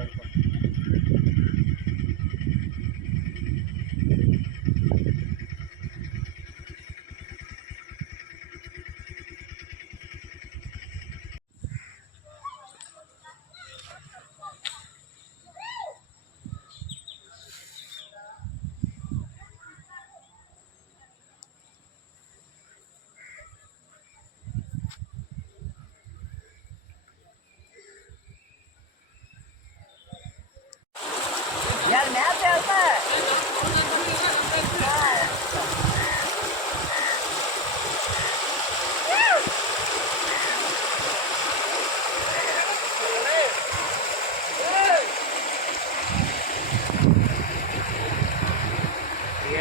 இருக்கும் 앞에 앞에.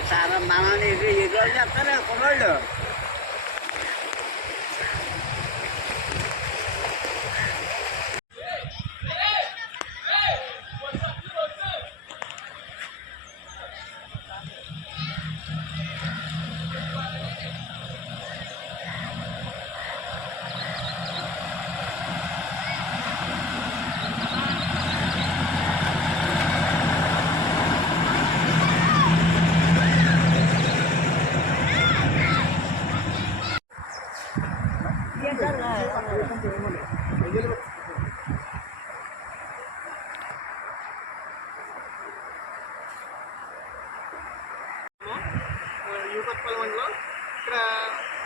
సారా మనల్ని ఇగో చెప్తారా కుర్రాళ్ళు యూపత్పల్లి మండలం. ఇక్కడ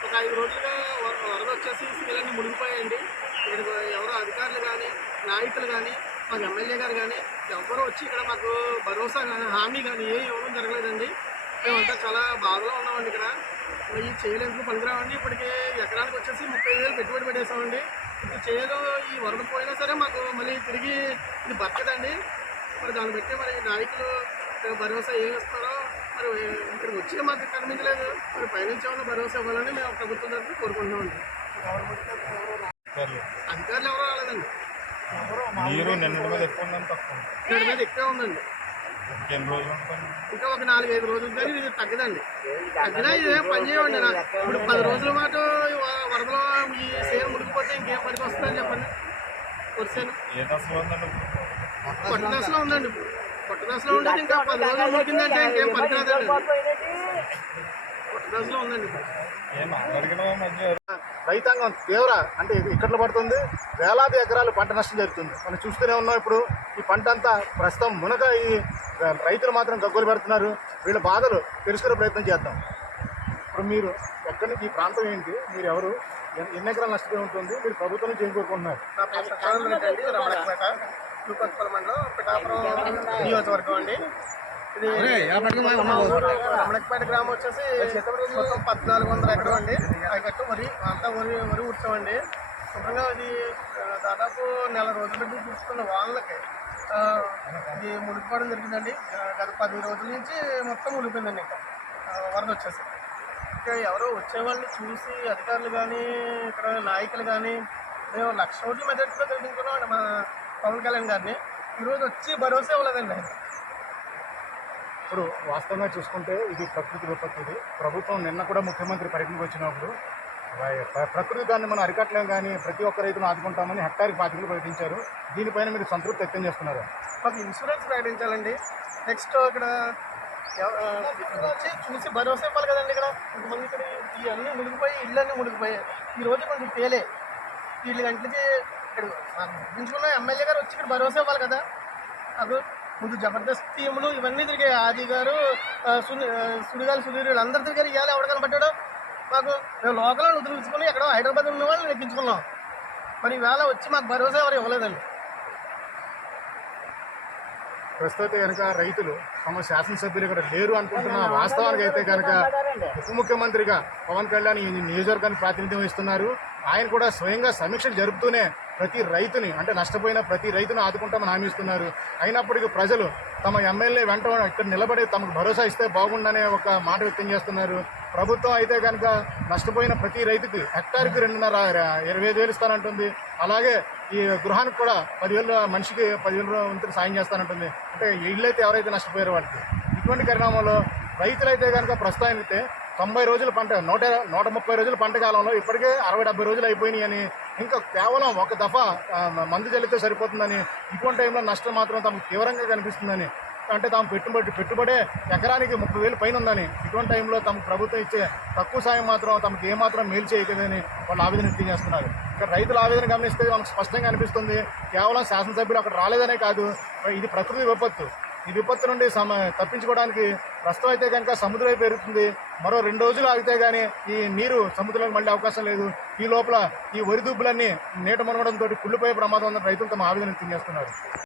ఒక ఐదు రోజులుగా వరద వచ్చేసి స్త్రీలన్నీ మునిగిపోయాయండి. ఇక్కడ ఎవరో అధికారులు కానీ నాయకులు కానీ మాకు ఎమ్మెల్యే గారు కానీ ఎవరు వచ్చి ఇక్కడ మాకు భరోసా కానీ హామీ కానీ ఏం ఇవ్వడం జరగలేదండి. మేమంతా చాలా బాధలో ఉన్నామండి ఇక్కడ. మరి చేయలేదు పనికిరామండి ఇప్పటికి ఎకరానికి వచ్చేసి ముప్పై వేలు పెట్టుబడి పెట్టేసామండి ఇది చేయదు ఈ వరద పోయినా సరే మాకు మళ్ళీ తిరిగి ఇది బతకదండి. మరి దాన్ని బట్టి మరి నాయకులు భరోసా ఏమి ఇస్తారో మరి వచ్చి మాకు కనిపించలేదు మరి పైనుంచి ఏమైనా భరోసా ఇవ్వాలని మేము ప్రభుత్వం తరఫున కోరుకుంటున్నామండి. అధికారులు ఎవరో రాలేదండి. నీరు నిన్నటి మీద ఎక్కువ ఉందని తక్కువ ఉంది. ఇక్కడ మీద ఎక్కువే ఉందండి. ఎన్ని రోజులు ఉంటుంది? ఇంకా ఒక నాలుగైదు రోజులు కానీ ఇది తగ్గదండి. తగ్గినా ఇదేం పని చేయమండి నా- ఇప్పుడు పది రోజుల మాట వరదలో ఈ సేను మునిగిపోతే ఇంకేం పనికి వస్తుందని చెప్పండి. వరిసేను ఏ దశలో ఉందండి కొట్ట దశలో ఉందండి ఇప్పుడు. ఉండేది ఇంకా పది రోజులు ఇంకేం పనికిరాదండి ఉందండి రైతాంగం తీవ్ర అంటే ఇక్కట్లు పడుతుంది. వేలాది ఎకరాలు పంట నష్టం జరుగుతుంది. మనం చూస్తూనే ఉన్నాం ఇప్పుడు ఈ పంట అంతా ప్రస్తుతం మునక ఈ రైతులు మాత్రం గగ్గోలు పెడుతున్నారు. వీళ్ళ బాధలు తెలుసుకునే ప్రయత్నం చేద్దాం. ఇప్పుడు మీరు ఎక్కడి నుంచి ఈ ప్రాంతం ఏంటి? మీరు ఎవరు? ఎన్ని- ఎన్ని ఎకరాలు నష్టపోయి ఉంటుంది? మీరు ప్రభుత్వం నుంచి ఏం కోరుకుంటున్నారు? అండి తూపత్పల్లి మండలం పిఠాపురం నియోజకవర్గం అండి. ఇది రమణపేట గ్రామం వచ్చేసి మొత్తం పద్నాలుగు వందల ఎకరం అండి. పైకట్టు వరి అంతా వరి వరి ఉడ్చామండి. శుభ్రంగా ఇది దాదాపు నెల రోజుల నుండి చూస్తున్న వాళ్ళకి ఇది మునిగిపోవడం జరిగిందండి. గత పది రోజుల నుంచి మొత్తం మునిగిపోయిందండి ఇంకా. వరద వచ్చేసి. ఇంకా ఎవరో వచ్చేవాళ్ళని చూసి అధికారులు కానీ ఇక్కడ నాయకులు కానీ మేము లక్ష ఓట్ల మెజార్టీతో గెలిపించుకున్నాం మా పవన్ కళ్యాణ్ గారిని ఈరోజు వచ్చి భరోసా ఇవ్వలేదండి ఆయన. ఇప్పుడు వాస్తవంగా చూసుకుంటే ఇది ప్రకృతి విపత్తు ఇది. ప్రభుత్వం నిన్న కూడా ముఖ్యమంత్రి పర్యటనకు వచ్చినప్పుడు ప్రకృతి దాన్ని మనం అరికట్టలేం కానీ ప్రతి ఒక్క రైతును ఆదుకుంటామని హెక్టార్కి పాతికలు ప్రకటించారు. దీనిపైన మీరు సంతృప్తి వ్యక్తం చేస్తున్నారు. మాకు ఇన్సూరెన్స్ ప్రకటించాలండి. నెక్స్ట్ ఇక్కడ చూసి భరోసా ఇవ్వాలి కదండి ఇక్కడ. కొంతమంది ఇక్కడ ఇవన్నీ మునిగిపోయి ఇళ్ళు అన్నీ మునిగిపోయాయి. ఈ రోజు కొంచెం తేలే. వీళ్ళ గంటలకి ఇక్కడ గుర్తించుకున్న ఎమ్మెల్యే గారు వచ్చి ఇక్కడ భరోసా ఇవ్వాలి కదా. నాకు ముందు జబర్దస్త్ టీములు ఇవన్నీ తిరిగాయి ఆది గారు సుడిగాలి సుధీర్ వీళ్ళందరూ తిరిగారు. ఇవాళ ఎవరు కనబడ్డాడు మాకు మేము లోకల్ వదిలించుకుని ఎక్కడో హైదరాబాద్ ఉన్న వాళ్ళు నెగ్గించుకున్నాం మరి ఈవేళ వచ్చి మాకు భరోసా ఎవరు ఇవ్వలేదండి. ప్రస్తుతం కనుక రైతులు తమ శాసనసభ్యులు ఇక్కడ లేరు అనుకుంటున్న వాస్తవానికి అయితే కనుక ఉప ముఖ్యమంత్రిగా పవన్ కళ్యాణ్ ఈ నియోజకవర్గానికి ప్రాతినిధ్యం వహిస్తున్నారు. ఆయన కూడా స్వయంగా సమీక్షలు జరుపుతూనే ప్రతి రైతుని అంటే నష్టపోయిన ప్రతి రైతును ఆదుకుంటామని హామీ ఇస్తున్నారు. అయినప్పటికీ ప్రజలు తమ ఎమ్మెల్యే వెంట ఇక్కడ నిలబడి తమకు భరోసా ఇస్తే బాగుండనే ఒక మాట వ్యక్తం చేస్తున్నారు. ప్రభుత్వం అయితే కనుక నష్టపోయిన ప్రతి రైతుకి హెక్టార్కి రెండున్నర ఇరవై ఐదు వేలు ఇస్తానంటుంది. అలాగే ఈ గృహానికి కూడా పదివేలు మనిషికి పదివేలు వంతులు సాయం చేస్తానంటుంది. అంటే ఇల్లు అయితే ఎవరైతే నష్టపోయారో వాళ్ళకి. ఇటువంటి పరిణామంలో రైతులైతే కనుక ప్రస్తుతానికి తొంభై రోజుల పంట నూట నూట ముప్పై రోజుల పంట కాలంలో ఇప్పటికే అరవై డెబ్బై రోజులు అయిపోయినాయి అని ఇంకా కేవలం ఒక దఫా మందు చల్లితే సరిపోతుందని ఇటువంటి టైంలో నష్టం మాత్రం తమకు తీవ్రంగా కనిపిస్తుందని అంటే తాము పెట్టుబడి పెట్టుబడే ఎకరానికి ముప్పై వేలు పైన ఉందని ఇటువంటి టైంలో తమకు ప్రభుత్వం ఇచ్చే తక్కువ సాయం మాత్రం తమకు ఏమాత్రం మేలు చేయకదని వాళ్ళు ఆవేదన వ్యక్తం చేస్తున్నారు. ఇక్కడ రైతుల ఆవేదన గమనిస్తే మనకు స్పష్టంగా అనిపిస్తుంది కేవలం శాసనసభ్యులు అక్కడ రాలేదనే కాదు ఇది ప్రకృతి విపత్తు. ఈ విపత్తు నుండి సమ తప్పించుకోవడానికి ప్రస్తుతం అయితే కనుక సముద్రం పెరుగుతుంది మరో రెండు రోజులు ఆగితే కానీ ఈ నీరు సముద్రంలోకి మళ్ళీ అవకాశం లేదు. ఈ లోపల ఈ వరి దుబ్బులన్నీ నీట మునగడంతో కుళ్ళిపోయే ప్రమాదం ఉందని రైతులు తమ ఆవేదన వ్యక్తం చేస్తున్నారు